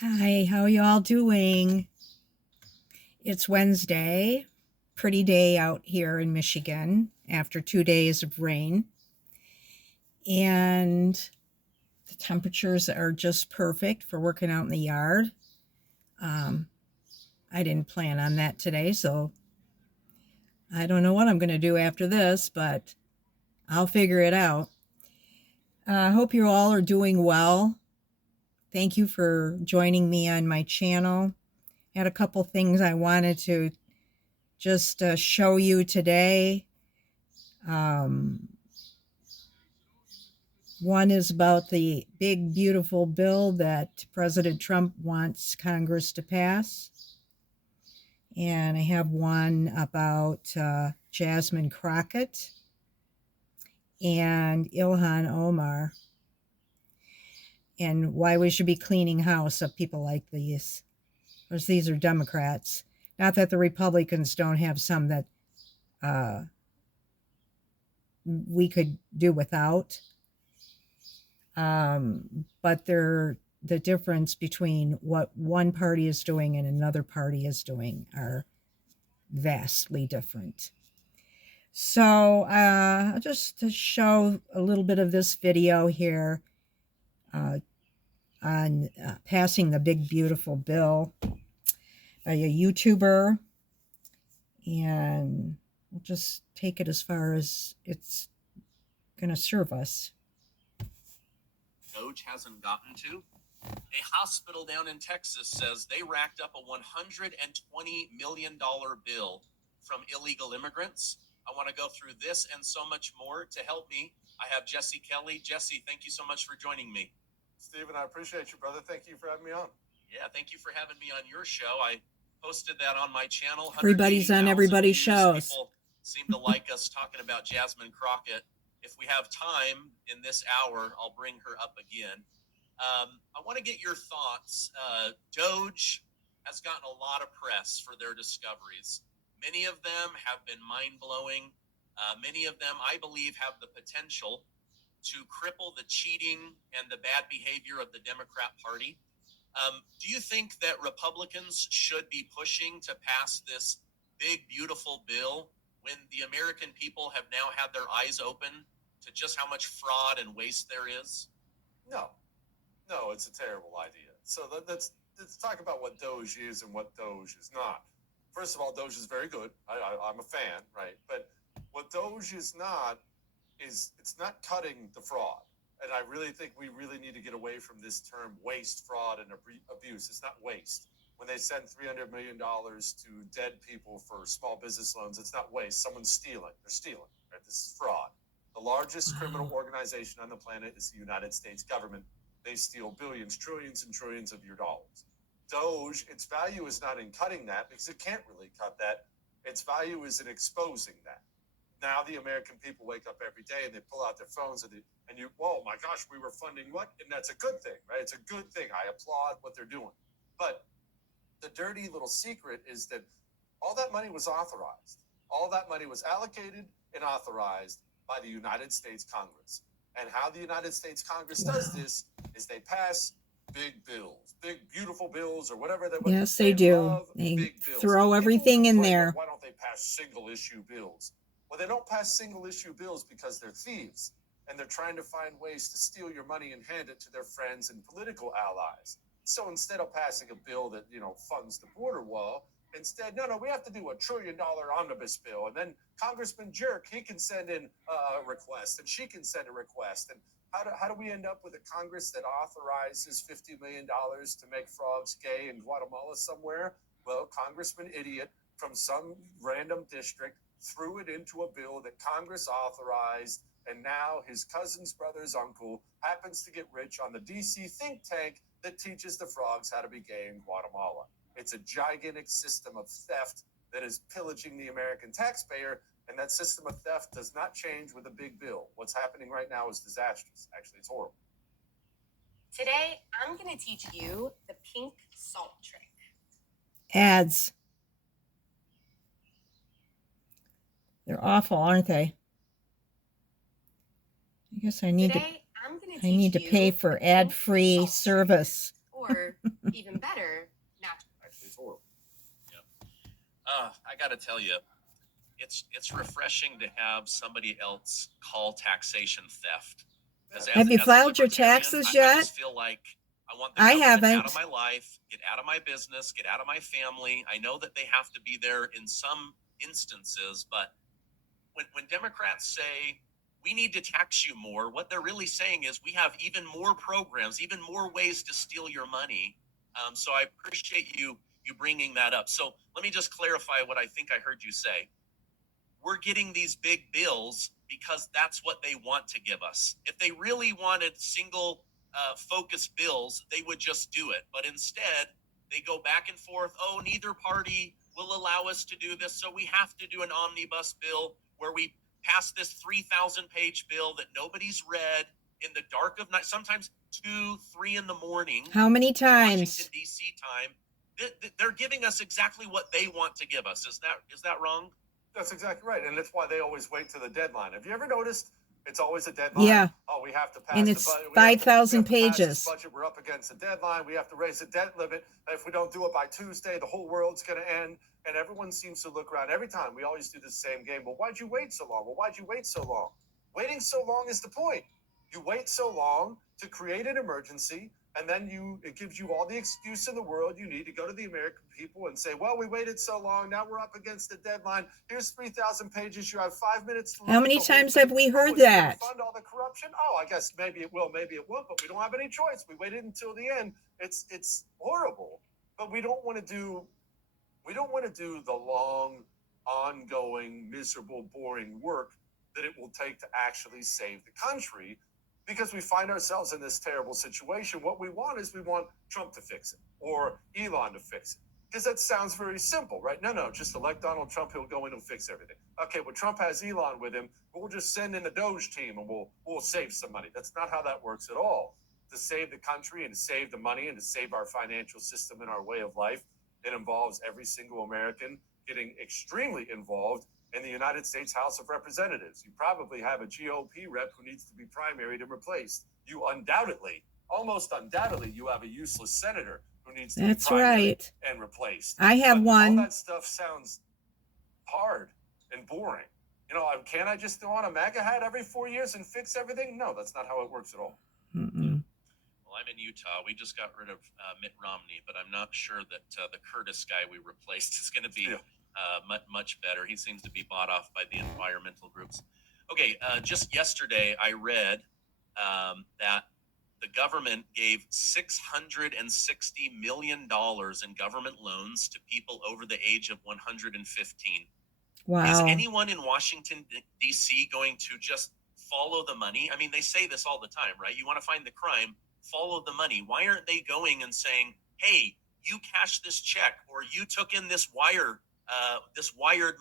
Hi, how you all doing? It's Wednesday. Pretty day out here in Michigan after 2 days of rain. And the temperatures are just perfect for working out in the yard. Um, I didn't plan on that today, so I don't know what I'm going to do after this, but I'll figure it out. I hope you all are doing well. Thank you for joining me on my channel. I had a couple things I wanted to just show you today. Um, One is about the big, beautiful bill that President Trump wants Congress to pass. And I have one about Jasmine Crockett and Ilhan Omar and why we should be cleaning house of people like these. Of course, these are Democrats. Not that the Republicans don't have some that uh, we could do without. But the difference between what one party is doing and another party is doing are vastly different. So just to show a little bit of this video here uh, on passing the big beautiful bill by a YouTuber, and we'll just take it as far as it's going to serve us. Doge hasn't gotten to. A hospital down in Texas says they racked up a $120 million bill from illegal immigrants. I want to go through this and so much more. To help me, I have Jesse Kelly. Jesse, thank you so much for joining me. Stephen, I appreciate you, brother. Thank you for having me on. Yeah, thank you for having me on your show. I posted that on my channel. Everybody's on everybody's shows. People seem to like us talking about Jasmine Crockett. If we have time in this hour, I'll bring her up again. I want to get your thoughts. Doge has gotten a lot of press for their discoveries. Many of them have been mind-blowing. Many of them, I believe, have the potential to cripple the cheating and the bad behavior of the Democrat Party. Do you think that Republicans should be pushing to pass this big, beautiful bill when the American people have now had their eyes open to just how much fraud and waste there is? No, it's a terrible idea. So let's talk about what Doge is and what Doge is not. First of all, Doge is very good. I'm a fan, right? But what Doge is not is it's not cutting the fraud. And I really think we really need to get away from this term waste, fraud, and abuse. It's not waste. When they send $300 million to dead people for small business loans, it's not waste. Someone's stealing. They're stealing. Right? This is fraud. The largest criminal organization on the planet is the United States government. They steal billions, trillions, and trillions of your dollars. Doge, its value is not in cutting that because it can't really cut that. Its value is in exposing that. Now the American people wake up every day and they pull out their phones and you, oh my gosh, we were funding what? And that's a good thing, right? It's a good thing. I applaud what they're doing. But the dirty little secret is that all that money was authorized. All that money was allocated and authorized by the United States Congress. And how the United States Congress does this is they pass big bills, big, beautiful bills, or whatever they want. Yes, they do. They throw everything in there. Why don't they pass single issue bills? Well, they don't pass single issue bills because they're thieves and they're trying to find ways to steal your money and hand it to their friends and political allies. So instead of passing a bill that, funds the border wall, instead, no, we have to do $1 trillion omnibus bill. And then Congressman Jerk, he can send in a request and she can send a request. And how do we end up with a Congress that authorizes $50 million to make frogs gay in Guatemala somewhere? Well, Congressman Idiot from some random district threw it into a bill that Congress authorized, and now his cousin's brother's uncle happens to get rich on the DC think tank that teaches the frogs how to be gay in Guatemala. It's a gigantic system of theft that is pillaging the American taxpayer, and that system of theft does not change with a big bill. What's happening right now is disastrous. Actually, it's horrible. Today, I'm going to teach you the pink salt trick. Ads. They're awful, aren't they? I guess I need to pay for ad-free service. Or even better, natural. Actually, it's horrible. I got to tell you, it's refreshing to have somebody else call taxation theft. Because Have you as a filed your libertarian, taxes I yet? just feel like I want the I government out haven't. of my life, get out of my business, get out of my family. I know that they have to be there in some instances, but when Democrats say we need to tax you more, what they're really saying is we have even more programs, even more ways to steal your money. So I appreciate you bringing that up. So let me just clarify what I think I heard you say. We're getting these big bills because that's what they want to give us. If they really wanted single focused bills, they would just do it. But instead, they go back and forth. Oh, neither party will allow us to do this. So we have to do an omnibus bill where we pass this 3,000 page bill that nobody's read in the dark of night, sometimes 2, 3 in the morning. How many times? Washington, D.C. time. They're giving us exactly what they want to give us. Is that wrong? That's exactly right, and that's why they always wait to the deadline. Have you ever noticed it's always a deadline? Yeah. Oh, we have to pass And the it's budget. 5,000 pass this pages. budget. We're up against a deadline. We have to raise the debt limit. If we don't do it by Tuesday, the whole world's going to end. And everyone seems to look around every time. We always do the same game. Well, why'd you wait so long? Well, why'd you wait so long? Waiting so long is the point. You wait so long to create an emergency, and then it gives you all the excuse in the world you need to go to the American people and say, well, we waited so long. Now we're up against the deadline. Here's 3,000 pages. You have 5 minutes to look How at many the whole times thing. have we heard it's gonna that? Fund all the corruption. Oh, I guess maybe it will, maybe it won't, but we don't have any choice. We waited until the end. It's horrible, but we don't want to do the long, ongoing, miserable, boring work that it will take to actually save the country, because we find ourselves in this terrible situation. What we want Trump to fix it or Elon to fix it, because that sounds very simple, right? No, just elect Donald Trump. He'll go in and fix everything. Okay, well, Trump has Elon with him. We'll just send in the Doge team and we'll save some money. That's not how that works at all. To save the country and to save the money and to save our financial system and our way of life, it involves every single American getting extremely involved in the United States House of Representatives. You probably have a GOP rep who needs to be primaried and replaced. You undoubtedly, almost undoubtedly, you have a useless senator who needs to be primaried and replaced. I have one. All that stuff sounds hard and boring. Can I just throw on a MAGA hat every 4 years and fix everything? No, that's not how it works at all. Mm-mm. Well, I'm in Utah. We just got rid of Mitt Romney, but I'm not sure that the Curtis guy we replaced is going to be much better. He seems to be bought off by the environmental groups. Okay, just yesterday I read that the government gave $660 million in government loans to people over the age of 115. Wow. Is anyone in Washington, D.C. going to just follow the money? I mean, they say this all the time, right? You want to find the crime, follow the money. Why aren't they going and saying, hey, you cashed this check or you took in this wired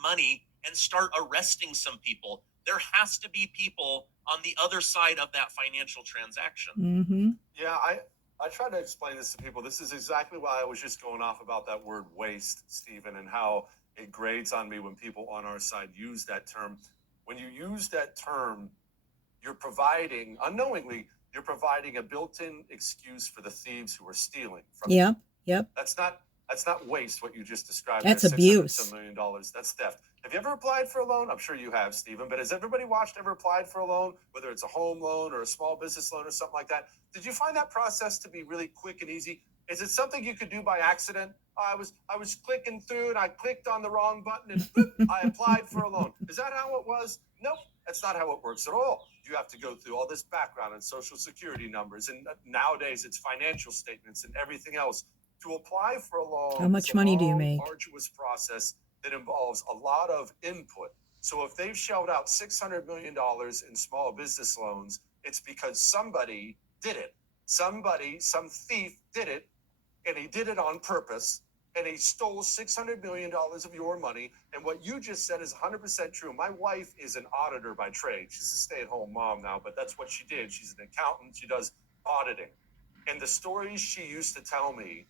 money, and start arresting some people? There has to be people on the other side of that financial transaction. Mm-hmm. Yeah, I try to explain this to people. This is exactly why I was just going off about that word waste, Stephen, and how it grades on me when people on our side use that term. When you use that term, unknowingly, you're providing a built-in excuse for the thieves who are stealing from you. Yep. That's not waste, what you just described. That's there, abuse. $600 million. That's theft. Have you ever applied for a loan? I'm sure you have, Stephen, but has everybody ever applied for a loan, whether it's a home loan or a small business loan or something like that? Did you find that process to be really quick and easy? Is it something you could do by accident? I was clicking through and I clicked on the wrong button and boop, I applied for a loan. Is that how it was? Nope, that's not how it works at all. You have to go through all this background and social security numbers, and nowadays it's financial statements and everything else. To apply for a loan, how much money do you make? Arduous process that involves a lot of input. So if they've shelled out $600 million in small business loans, it's because somebody did it. Some thief did it, and he did it on purpose, and he stole $600 million of your money. And what you just said is 100% true. My wife is an auditor by trade. She's a stay-at-home mom now, but that's what she did. She's an accountant. She does auditing. And the stories she used to tell me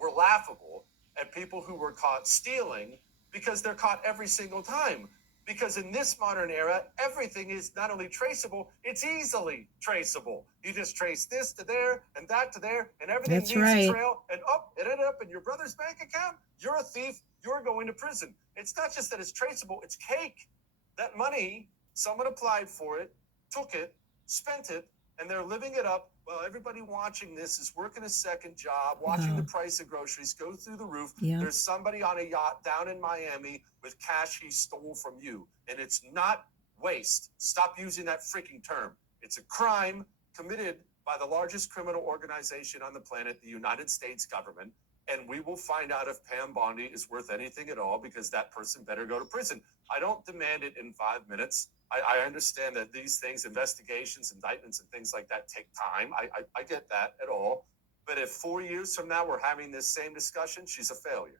were laughable at people who were caught stealing, because they're caught every single time. Because in this modern era, everything is not only traceable, it's easily traceable. You just trace this to there and that to there, and everything That's leaves right. a trail, and it ended up in your brother's bank account. You're a thief. You're going to prison. It's not just that it's traceable, it's cake. That money, someone applied for it, took it, spent it, and they're living it up. Well, everybody watching this is working a second job, watching the price of groceries go through the roof. Yeah. There's somebody on a yacht down in Miami with cash he stole from you. And it's not waste. Stop using that freaking term. It's a crime committed by the largest criminal organization on the planet, the United States government. And we will find out if Pam Bondi is worth anything at all, because that person better go to prison. I don't demand it in 5 minutes. I understand that these things, investigations, indictments, and things like that take time. I get that at all. But if 4 years from now we're having this same discussion, she's a failure.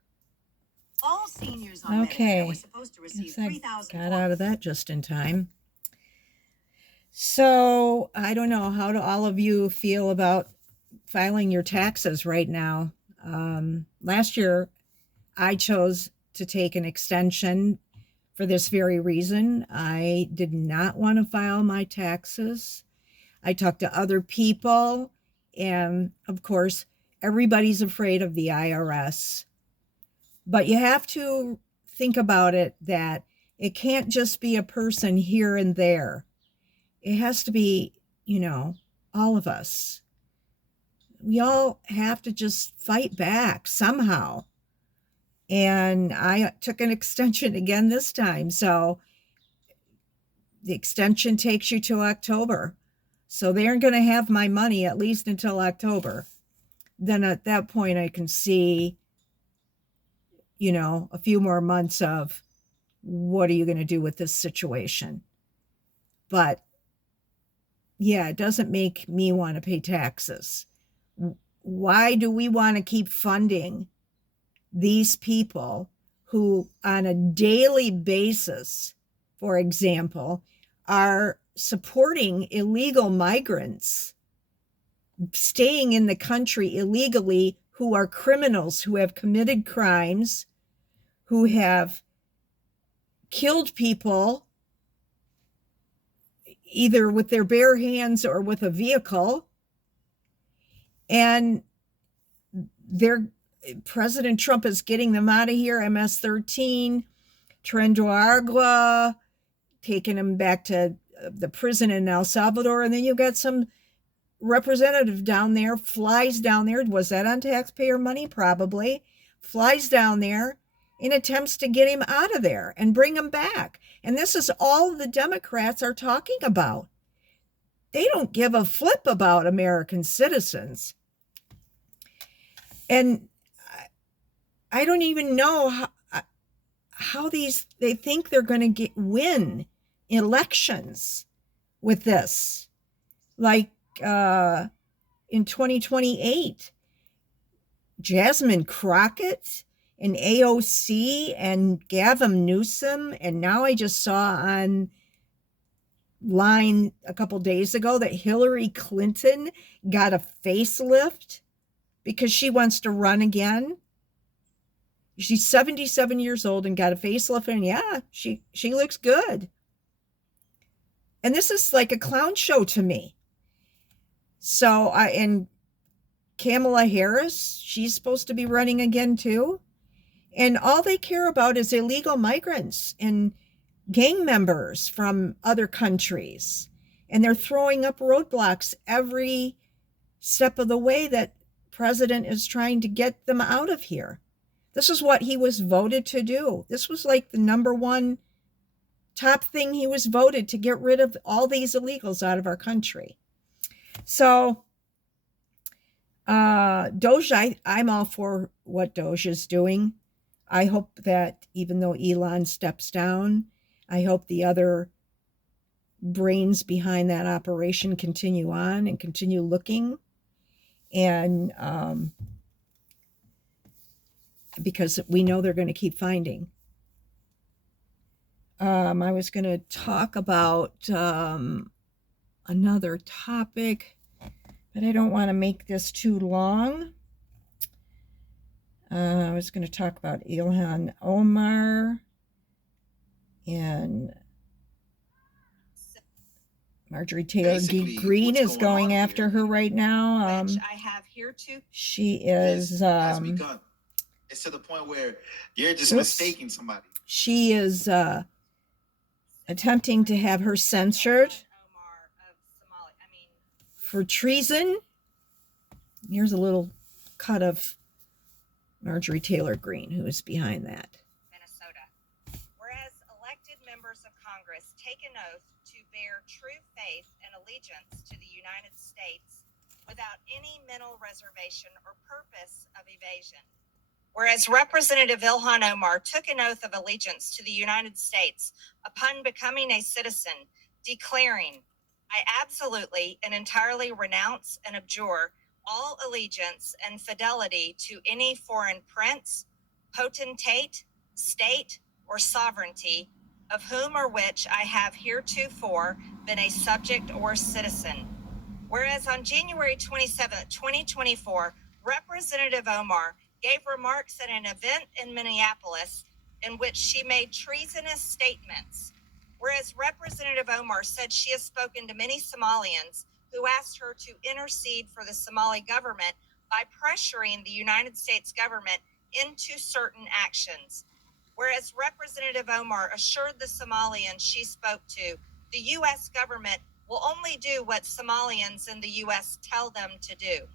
All seniors on Okay. Medicare were supposed to receive Guess I 3,000. got out of that just in time. So I don't know, how do all of you feel about filing your taxes right now? Last year, I chose to take an extension for this very reason. I did not want to file my taxes. I talked to other people, and of course, everybody's afraid of the IRS. But you have to think about it that it can't just be a person here and there. It has to be, all of us. We all have to just fight back somehow. And I took an extension again this time. So the extension takes you to October. So they aren't going to have my money at least until October. Then at that point, I can see, a few more months of what are you going to do with this situation? But yeah, it doesn't make me want to pay taxes. Why do we want to keep funding these people who on a daily basis, for example, are supporting illegal migrants staying in the country illegally, who are criminals, who have committed crimes, who have killed people either with their bare hands or with a vehicle? And President Trump is getting them out of here, MS-13, Tren de Agua, taking them back to the prison in El Salvador. And then you've got some representative down there, flies down there. Was that on taxpayer money? Probably. Flies down there in attempts to get him out of there and bring him back. And this is all the Democrats are talking about. They don't give a flip about American citizens. And I don't even know how they think they're going to win elections with this. Like in 2028, Jasmine Crockett and AOC and Gavin Newsom, and now I just saw online a couple days ago that Hillary Clinton got a facelift because she wants to run again. She's 77 years old and got a facelift, and yeah, she looks good. And this is like a clown show to me. So and Kamala Harris, she's supposed to be running again too. And all they care about is illegal migrants and gang members from other countries. And they're throwing up roadblocks every step of the way that president is trying to get them out of here. This is what he was voted to do. This was like the number one top thing he was voted, to get rid of all these illegals out of our country. So Doge, I'm all for what Doge is doing. I hope that even though Elon steps down, I hope the other brains behind that operation continue on and continue looking. And because we know they're going to keep finding. I was going to talk about another topic, but I don't want to make this too long. I was going to talk about Ilhan Omar And Marjorie Taylor Basically, Greene what's is going going on after here, her right now. which I have here to. She is. has begun. It's to the point where you're just mistaking somebody. She is attempting to have her censored for treason. Here's a little cut of Marjorie Taylor Greene, who is behind that. Minnesota. Whereas elected members of Congress take an oath to bear true faith and allegiance to the United States without any mental reservation or purpose of evasion. Whereas Representative Ilhan Omar took an oath of allegiance to the United States upon becoming a citizen, declaring, I absolutely and entirely renounce and abjure all allegiance and fidelity to any foreign prince, potentate, state, or sovereignty, of whom or which I have heretofore been a subject or citizen. Whereas on January 27, 2024, Representative Omar gave remarks at an event in Minneapolis in which she made treasonous statements. Whereas Representative Omar said she has spoken to many Somalians who asked her to intercede for the Somali government by pressuring the United States government into certain actions. Whereas Representative Omar assured the Somalians she spoke to, the U.S. government will only do what Somalians in the U.S. tell them to do.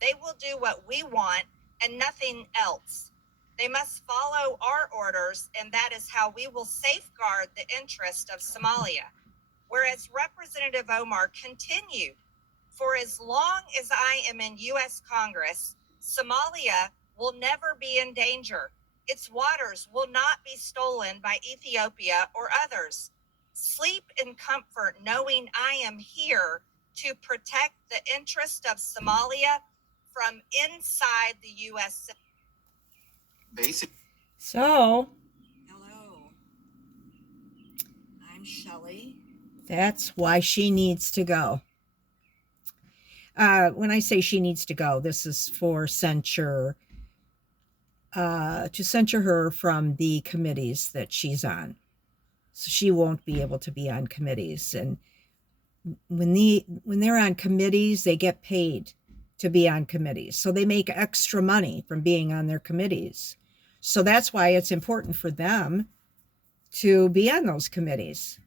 They will do what we want and nothing else. They must follow our orders, and that is how we will safeguard the interest of Somalia. Whereas Representative Omar continued, for as long as I am in U.S. Congress, Somalia will never be in danger. Its waters will not be stolen by Ethiopia or others. Sleep in comfort knowing I am here to protect the interest of Somalia from inside the U.S. Basically. So, hello, I'm Shelley. That's why she needs to go. When I say she needs to go, this is for censure, to censure her from the committees that she's on. So she won't be able to be on committees. And when they're on committees, they get paid to be on committees. So they make extra money from being on their committees. So that's why it's important for them to be on those committees,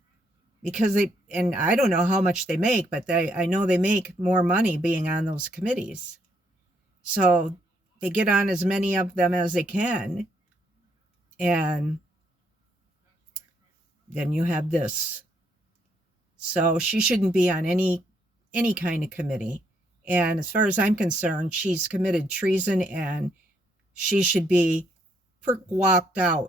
because and I don't know how much they make, but I know they make more money being on those committees. So they get on as many of them as they can. And then you have this. So she shouldn't be on any kind of committee. And as far as I'm concerned, she's committed treason and she should be walked out